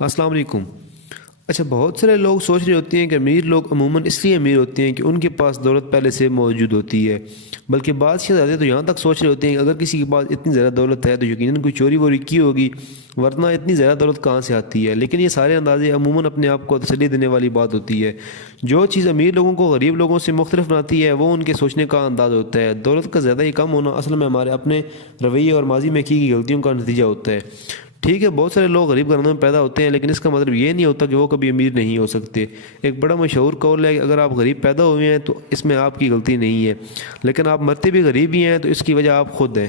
السلام علیکم۔ اچھا، بہت سارے لوگ سوچ رہے ہوتے ہیں کہ امیر لوگ عموماً اس لیے امیر ہوتے ہیں کہ ان کے پاس دولت پہلے سے موجود ہوتی ہے، بلکہ بعض شہزادے تو یہاں تک سوچ رہے ہوتے ہیں کہ اگر کسی کے پاس اتنی زیادہ دولت ہے تو یقیناً کوئی چوری ووری کی ہوگی، ورنہ اتنی زیادہ دولت کہاں سے آتی ہے۔ لیکن یہ سارے اندازے عموماً اپنے آپ کو تسلی دینے والی بات ہوتی ہے۔ جو چیز امیر لوگوں کو غریب لوگوں سے مختلف بناتی ہے وہ ان کے سوچنے کا انداز ہوتا ہے۔ دولت کا زیادہ ہی کم ہونا اصل میں ہمارے اپنے رویے اور ماضی میں کی گئی غلطیوں کا نتیجہ ہوتا ہے۔ ٹھیک ہے، بہت سارے لوگ غریب گھرانوں میں پیدا ہوتے ہیں، لیکن اس کا مطلب یہ نہیں ہوتا کہ وہ کبھی امیر نہیں ہو سکتے۔ ایک بڑا مشہور قول ہے کہ اگر آپ غریب پیدا ہوئے ہیں تو اس میں آپ کی غلطی نہیں ہے، لیکن آپ مرتے بھی غریب ہی ہیں تو اس کی وجہ آپ خود ہیں۔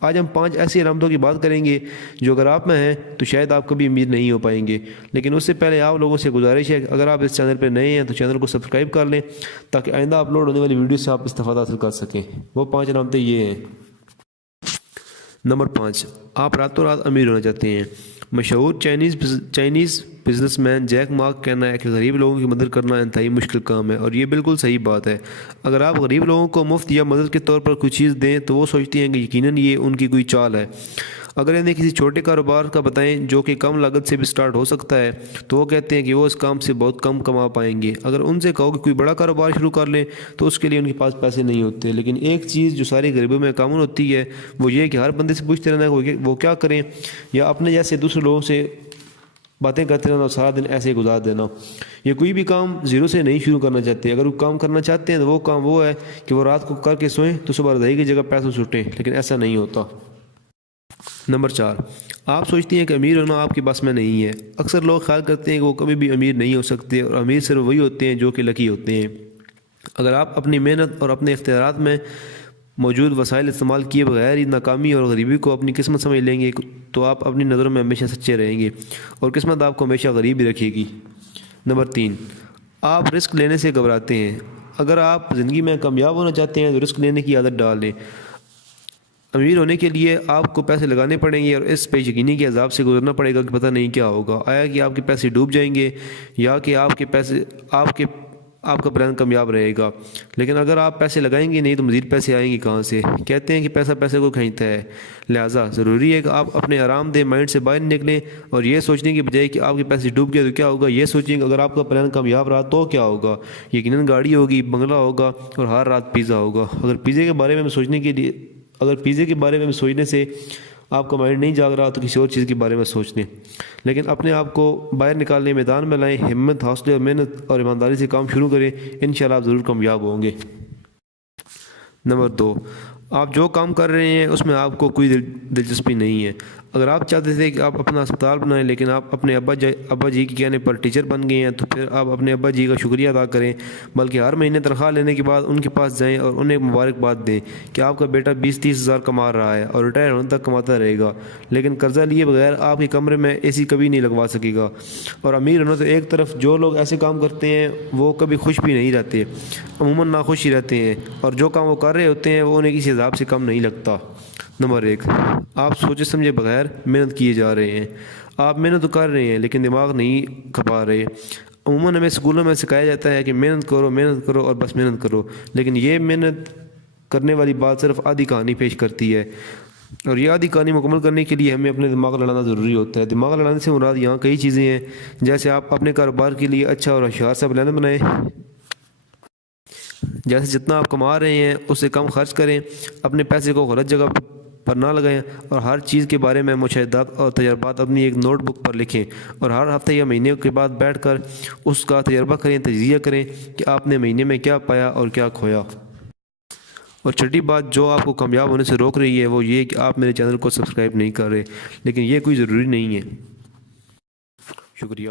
آج ہم 5 ایسی علامتوں کی بات کریں گے جو اگر آپ میں ہیں تو شاید آپ کبھی امیر نہیں ہو پائیں گے۔ لیکن اس سے پہلے آپ لوگوں سے گزارش ہے کہ اگر آپ اس چینل پہ نئے ہیں تو چینل کو سبسکرائب کر لیں تاکہ آئندہ اپلوڈ ہونے والی ویڈیو سے آپ استفادہ حاصل کر سکیں۔ وہ 5 علامتیں یہ ہیں۔ نمبر 5، آپ راتوں رات امیر ہونا چاہتے ہیں۔ مشہور چائنیز بزنس مین جیک ما کا کہنا ہے کہ غریب لوگوں کی مدد کرنا انتہائی مشکل کام ہے، اور یہ بالکل صحیح بات ہے۔ اگر آپ غریب لوگوں کو مفت یا مدد کے طور پر کوئی چیز دیں تو وہ سوچتے ہیں کہ یقیناً یہ ان کی کوئی چال ہے۔ اگر انہیں کسی چھوٹے کاروبار کا بتائیں جو کہ کم لاگت سے بھی سٹارٹ ہو سکتا ہے تو وہ کہتے ہیں کہ وہ اس کام سے بہت کم کما پائیں گے۔ اگر ان سے کہو کہ کوئی بڑا کاروبار شروع کر لیں تو اس کے لیے ان کے پاس پیسے نہیں ہوتے۔ لیکن ایک چیز جو سارے غریبوں میں کامن ہوتی ہے وہ یہ کہ ہر بندے سے پوچھتے رہنا ہے وہ کیا کریں، یا اپنے جیسے دوسرے لوگوں سے باتیں کرتے رہنا اور سارا دن ایسے ہی گزار دینا۔ یہ کوئی بھی کام زیرو سے نہیں شروع کرنا چاہتے۔ اگر وہ کام کرنا چاہتے ہیں تو وہ کام وہ ہے کہ وہ رات کو کر کے سوئیں تو صبح رضائی کی جگہ پیسوں سٹیں، لیکن ایسا نہیں ہوتا۔ نمبر 4، آپ سوچتے ہیں کہ امیر ہونا آپ کے بس میں نہیں ہے۔ اکثر لوگ خیال کرتے ہیں کہ وہ کبھی بھی امیر نہیں ہو سکتے، اور امیر صرف وہی ہوتے ہیں جو کہ لکی ہوتے ہیں۔ اگر آپ اپنی محنت اور اپنے اختیارات میں موجود وسائل استعمال کیے بغیر ہی ناکامی اور غریبی کو اپنی قسمت سمجھ لیں گے تو آپ اپنی نظروں میں ہمیشہ سچے رہیں گے، اور قسمت آپ کو ہمیشہ غریب ہی رکھے گی۔ نمبر 3، آپ رسک لینے سے گھبراتے ہیں۔ اگر آپ زندگی میں کامیاب ہونا چاہتے ہیں تو رسک لینے کی عادت ڈال لیں۔ امیر ہونے کے لیے آپ کو پیسے لگانے پڑیں گے اور اس پہ یقینی کے عذاب سے گزرنا پڑے گا کہ پتہ نہیں کیا ہوگا، آیا کہ آپ کے پیسے ڈوب جائیں گے یا کہ آپ کا پلان کامیاب رہے گا۔ لیکن اگر آپ پیسے لگائیں گے نہیں تو مزید پیسے آئیں گے کہاں سے؟ کہتے ہیں کہ پیسہ پیسے کو کھینچتا ہے، لہٰذا ضروری ہے کہ آپ اپنے آرام دہ مائنڈ سے باہر نکلیں، اور یہ سوچنے کی بجائے کہ آپ کے پیسے ڈوب گئے تو کیا ہوگا، یہ سوچیں کہ اگر آپ کا پلان کامیاب رہا تو کیا ہوگا۔ یقیناً گاڑی ہوگی، بنگلہ ہوگا اور ہر رات پیزا ہوگا۔ اگر پیزے کے بارے میں سوچنے سے آپ کا مائنڈ نہیں جاگ رہا تو کسی اور چیز کے بارے میں سوچ لیں، لیکن اپنے آپ کو باہر نکالنے میدان میں لائیں، ہمت، حوصلے اور محنت اور ایمانداری سے کام شروع کریں، انشاءاللہ آپ ضرور کامیاب ہوں گے۔ نمبر 2، آپ جو کام کر رہے ہیں اس میں آپ کو کوئی دلچسپی نہیں ہے۔ اگر آپ چاہتے تھے کہ آپ اپنا اسپتال بنائیں لیکن آپ اپنے ابا جی کے کہنے پر ٹیچر بن گئے ہیں تو پھر آپ اپنے ابا جی کا شکریہ ادا کریں، بلکہ ہر مہینے تنخواہ لینے کے بعد ان کے پاس جائیں اور انہیں مبارکباد دیں کہ آپ کا بیٹا 20-30 ہزار کما رہا ہے اور ریٹائر ہونے تک کماتا رہے گا، لیکن قرضہ لیے بغیر آپ کے کمرے میں اے سی کبھی نہیں لگوا سکے گا۔ اور امیر ہونا تو ایک طرف، جو لوگ ایسے کام کرتے ہیں وہ کبھی خوش بھی نہیں رہتے، عموماً ناخوش ہی رہتے ہیں، اور جو کام وہ کر رہے ہوتے ہیں وہ انہیں کسی عذاب سے کم نہیں لگتا۔ نمبر 1، آپ سوچے سمجھے بغیر محنت کیے جا رہے ہیں۔ آپ محنت تو کر رہے ہیں لیکن دماغ نہیں کھپا رہے۔ عموماً ہمیں اسکولوں میں سکھایا جاتا ہے کہ محنت کرو اور بس محنت کرو، لیکن یہ محنت کرنے والی بات صرف آدھی کہانی پیش کرتی ہے، اور یہ آدھی کہانی مکمل کرنے کے لیے ہمیں اپنے دماغ لڑانا ضروری ہوتا ہے۔ دماغ لڑانے سے مراد یہاں کئی چیزیں ہیں، جیسے آپ اپنے کاروبار کے لیے اچھا اور ہوشیار سا پلان بنائیں، جیسے جتنا آپ کما رہے ہیں اس سے کم خرچ کریں، اپنے پیسے کو غلط جگہ پر نہ لگائیں، اور ہر چیز کے بارے میں مشاہدات اور تجربات اپنی ایک نوٹ بک پر لکھیں، اور ہر ہفتے یا مہینے کے بعد بیٹھ کر اس کا تجربہ کریں، تجزیہ کریں کہ آپ نے مہینے میں کیا پایا اور کیا کھویا۔ اور چھٹی بات جو آپ کو کامیاب ہونے سے روک رہی ہے وہ یہ کہ آپ میرے چینل کو سبسکرائب نہیں کر رہے، لیکن یہ کوئی ضروری نہیں ہے۔ شکریہ۔